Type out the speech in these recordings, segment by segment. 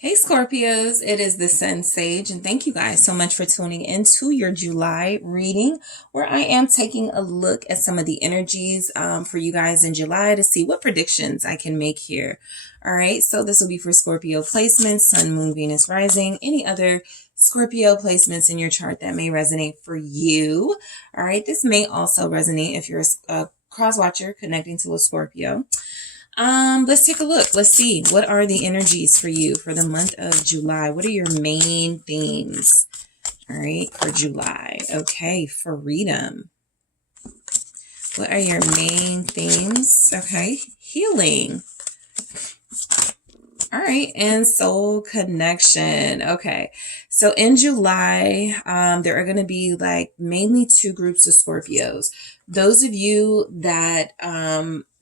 Hey Scorpios, it is the SunSage, and thank you guys so much for tuning into your July reading, where I am taking a look at some of the energies for you guys in July to see what predictions I can make here. All right, so this will be for Scorpio placements, Sun, Moon, Venus, Rising, any other Scorpio placements in your chart that may resonate for you. All right, this may also resonate if you're a cross watcher connecting to a Scorpio. Let's take a look. Let's see. What are the energies for you for the month of July? What are your main themes? All right, for July. Okay, freedom. What are your main themes? Okay, healing. All right, and soul connection. Okay, so in July, there are going to be like mainly two groups of Scorpios. Those of you that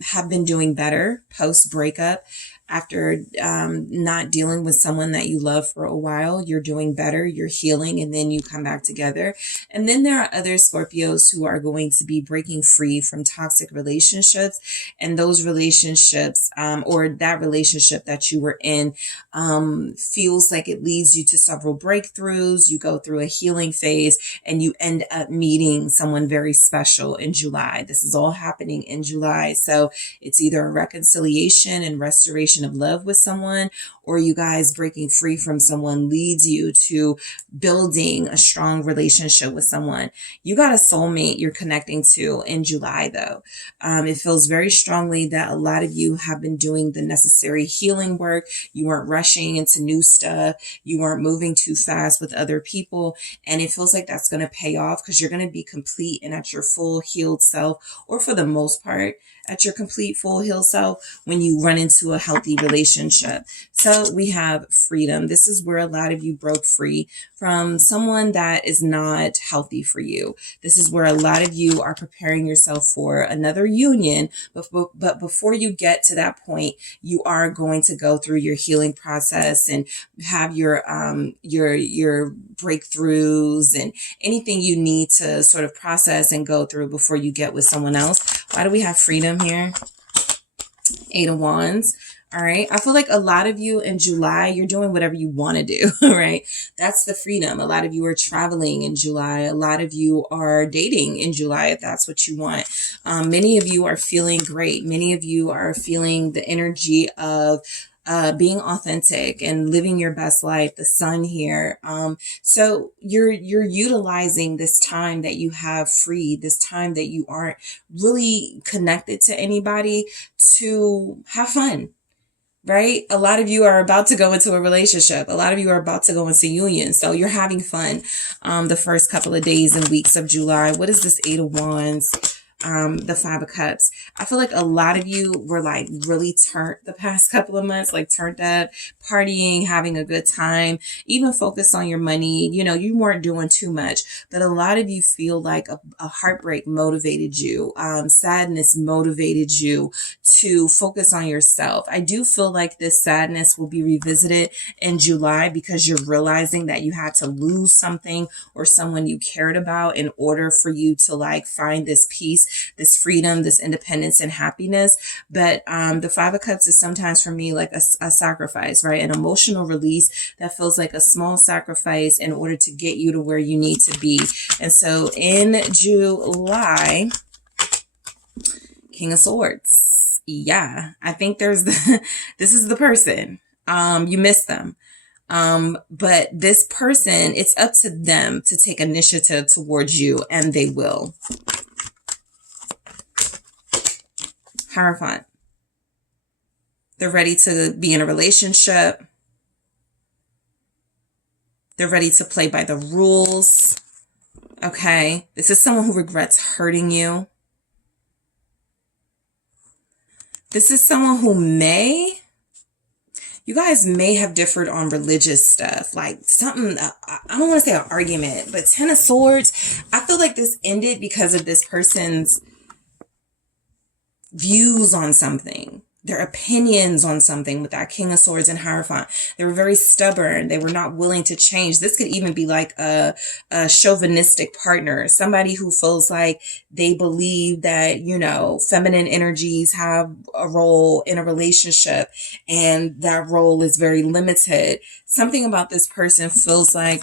have been doing better post breakup, after not dealing with someone that you love for a while, you're doing better, you're healing, and then you come back together. And then there are other Scorpios who are going to be breaking free from toxic relationships, and those relationships or that relationship that you were in feels like it leads you to several breakthroughs. You go through a healing phase and you end up meeting someone very special in July. This is all happening in July. So it's either a reconciliation and restoration of love with someone, or you guys breaking free from someone leads you to building a strong relationship with someone. You got a soulmate you're connecting to in July, though. It feels very strongly that a lot of you have been doing the necessary healing work. You weren't rushing into new stuff. You weren't moving too fast with other people. And it feels like that's going to pay off because you're going to be complete and at your full healed self, or for the most part, at your complete full healed self when you run into a healthy relationship. So we have freedom. This is where a lot of you broke free from someone that is not healthy for you. This is where a lot of you are preparing yourself for another union. But before you get to that point, you are going to go through your healing process and have your breakthroughs and anything you need to sort of process and go through before you get with someone else. Why do we have freedom here? 8 of Wands. All right. I feel like a lot of you in July, you're doing whatever you want to do, right? That's the freedom. A lot of you are traveling in July. A lot of you are dating in July, if that's what you want. Many of you are feeling great. Many of you are feeling the energy of being authentic and living your best life, the sun here. So you're utilizing this time that you have free, this time that you aren't really connected to anybody, to have fun. Right? A lot of you are about to go into a relationship. A lot of you are about to go into union. So you're having fun the first couple of days and weeks of July. What is this 8 of Wands? The 5 of Cups. I feel like a lot of you were like really turned the past couple of months, like turned up, partying, having a good time, even focused on your money. You know, you weren't doing too much, but a lot of you feel like a heartbreak motivated you. Sadness motivated you to focus on yourself. I do feel like this sadness will be revisited in July because you're realizing that you had to lose something or someone you cared about in order for you to like find this peace, this freedom, this independence and happiness. But the 5 of Cups is sometimes for me like a sacrifice, right? An emotional release that feels like a small sacrifice in order to get you to where you need to be. And so in July, King of Swords. Yeah, I think there's this is the person. You miss them. But this person, it's up to them to take initiative towards you, and they will. Hierophant. They're ready to be in a relationship. They're ready to play by the rules. Okay. This is someone who regrets hurting you. This is someone who you guys may have differed on religious stuff, like something, I don't want to say an argument, but 10 of Swords. I feel like this ended because of this person's views on something. their opinions on something with that King of Swords and Hierophant. They were very stubborn. They were not willing to change. This could even be like a chauvinistic partner, somebody who feels like they believe that, you know, feminine energies have a role in a relationship and that role is very limited. Something about this person feels like,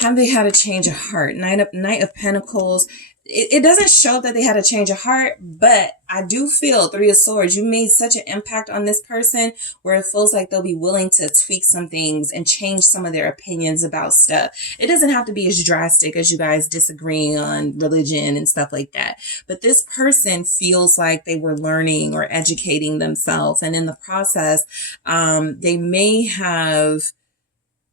have they had a change of heart? Knight of Pentacles. It doesn't show that they had a change of heart, but I do feel Three of Swords. You made such an impact on this person where it feels like they'll be willing to tweak some things and change some of their opinions about stuff. It doesn't have to be as drastic as you guys disagreeing on religion and stuff like that. But this person feels like they were learning or educating themselves. And in the process, they may have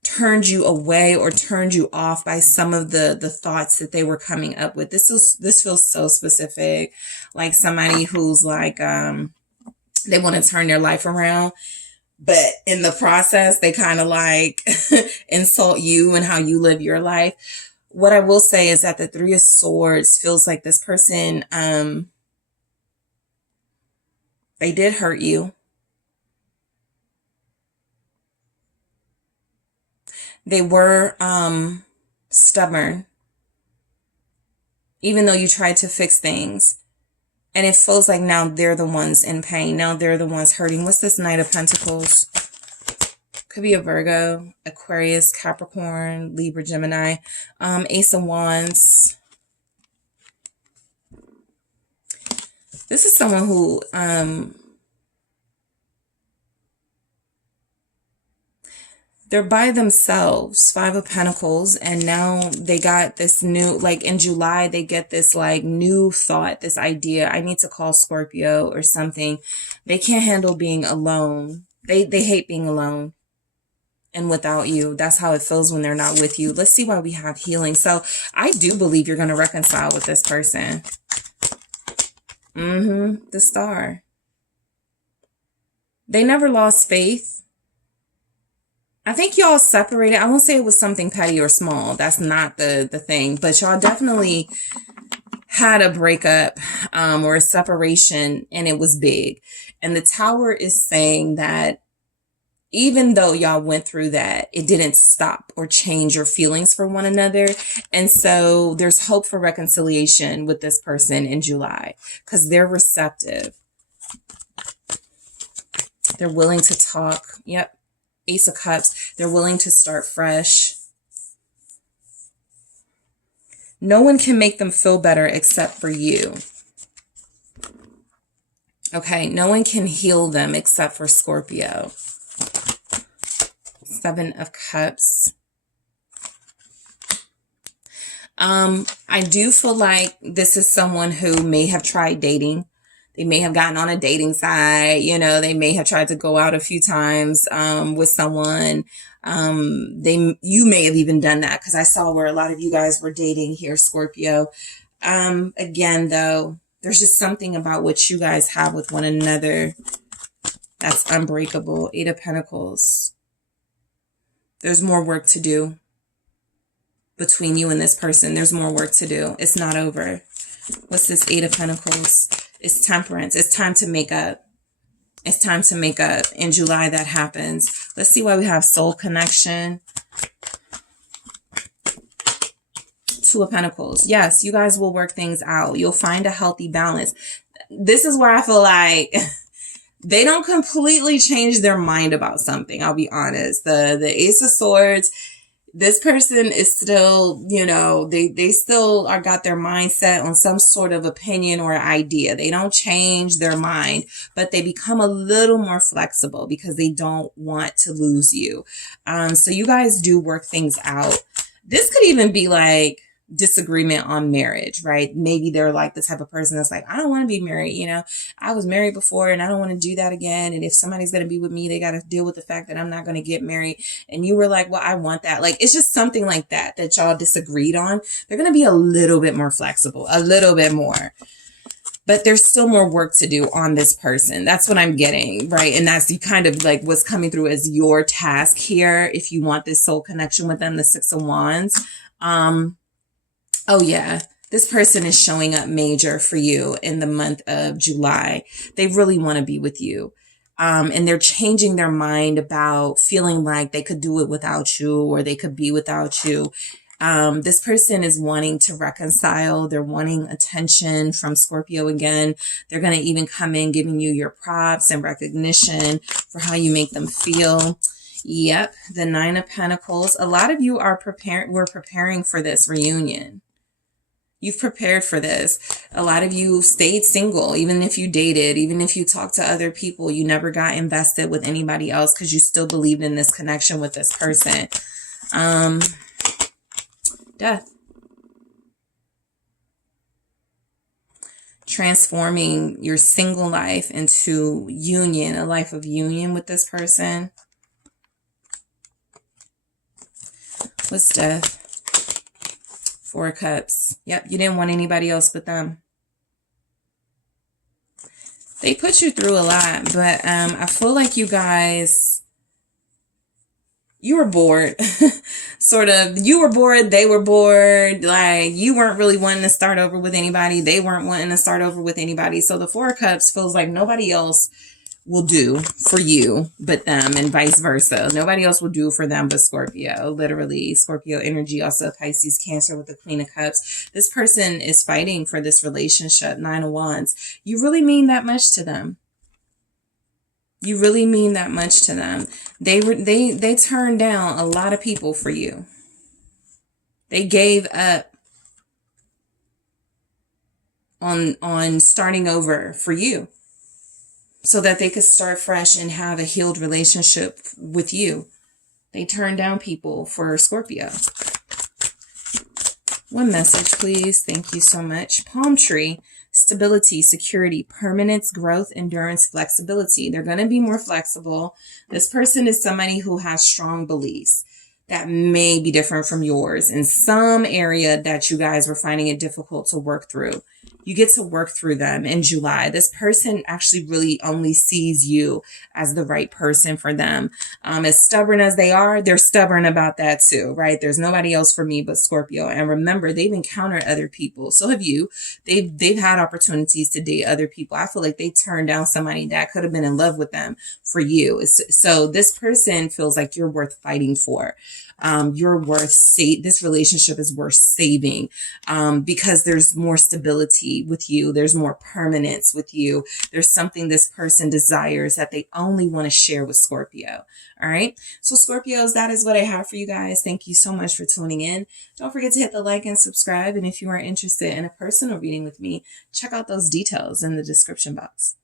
turned you away or turned you off by some of the thoughts that they were coming up with. This feels so specific, like somebody who's like, they want to turn their life around, but in the process, they kind of like insult you and how you live your life. What I will say is that the Three of Swords feels like this person, they did hurt you. They were stubborn, even though you tried to fix things. And it feels like now they're the ones in pain. Now they're the ones hurting. What's this Knight of Pentacles? Could be a Virgo, Aquarius, Capricorn, Libra, Gemini. Ace of Wands. This is someone who... they're by themselves, Five of Pentacles, and now they got this new, like in July, they get this like new thought, this idea, I need to call Scorpio or something. They can't handle being alone. They hate being alone and without you. That's how it feels when they're not with you. Let's see why we have healing. So I do believe you're going to reconcile with this person. The Star. They never lost faith. I think y'all separated. I won't say it was something petty or small. That's not the thing. But y'all definitely had a breakup or a separation, and it was big. And the Tower is saying that even though y'all went through that, it didn't stop or change your feelings for one another. And so there's hope for reconciliation with this person in July because they're receptive. They're willing to talk. Yep. Ace of Cups. They're willing to start fresh. No one can make them feel better except for you. Okay, no one can heal them except for Scorpio. Seven of Cups. I do feel like this is someone who may have tried dating. They may have gotten on a dating site, you know, they may have tried to go out a few times with someone. You may have even done that because I saw where a lot of you guys were dating here, Scorpio. Again, though, there's just something about what you guys have with one another that's unbreakable. Eight of Pentacles. There's more work to do between you and this person. There's more work to do. It's not over. What's this Eight of Pentacles? It's Temperance. It's time to make up. It's time to make up. In July, that happens. Let's see why we have soul connection. Two of Pentacles. Yes, you guys will work things out. You'll find a healthy balance. This is where I feel like they don't completely change their mind about something. I'll be honest. The Ace of Swords, this person is still, you know, they still got their mindset on some sort of opinion or idea. They don't change their mind, but they become a little more flexible because they don't want to lose you. So you guys do work things out. This could even be like disagreement on marriage, right? Maybe they're like the type of person that's like, I don't want to be married. You know, I was married before and I don't want to do that again. And if somebody's going to be with me, they got to deal with the fact that I'm not going to get married. And you were like, well, I want that. Like, it's just something like that y'all disagreed on. They're going to be a little bit more flexible, a little bit more. But there's still more work to do on this person. That's what I'm getting, right? And that's kind of like what's coming through as your task here. If you want this soul connection with them, the Six of Wands. Oh yeah. This person is showing up major for you in the month of July. They really want to be with you. And they're changing their mind about feeling like they could do it without you or they could be without you. This person is wanting to reconcile. They're wanting attention from Scorpio again. They're going to even come in giving you your props and recognition for how you make them feel. Yep, the Nine of Pentacles. A lot of you are preparing for this reunion. You've prepared for this. A lot of you stayed single, even if you dated, even if you talked to other people, you never got invested with anybody else because you still believed in this connection with this person. Death. Transforming your single life into union, a life of union with this person. What's death? Four of Cups. Yep, you didn't want anybody else but them. They put you through a lot, but I feel like you guys, you were bored. Sort of. You were bored. They were bored. Like, you weren't really wanting to start over with anybody. They weren't wanting to start over with anybody. So the Four of Cups feels like nobody else will do for you but them, and vice versa. Nobody else will do for them but Scorpio. Literally, Scorpio energy, also Pisces, Cancer with the Queen of Cups. This person is fighting for this relationship. Nine of Wands. You really mean that much to them. You really mean that much to them. They turned down a lot of people for you. They gave up on starting over for you, so that they could start fresh and have a healed relationship with you. They turned down people for Scorpio. One message, please. Thank you so much. Palm tree, stability, security, permanence, growth, endurance, flexibility. They're going to be more flexible. This person is somebody who has strong beliefs that may be different from yours in some area that you guys were finding it difficult to work through. You get to work through them in July. This person actually really only sees you as the right person for them. As stubborn as they are, they're stubborn about that too, right? There's nobody else for me but Scorpio. And remember, they've encountered other people. So have you. They've had opportunities to date other people. I feel like they turned down somebody that could have been in love with them for you. So this person feels like you're worth fighting for. You're worth this relationship is worth saving, because there's more stability with you. There's more permanence with you. There's something this person desires that they only want to share with Scorpio. All right. So Scorpios, that is what I have for you guys. Thank you so much for tuning in. Don't forget to hit the like and subscribe. And if you are interested in a personal reading with me, check out those details in the description box.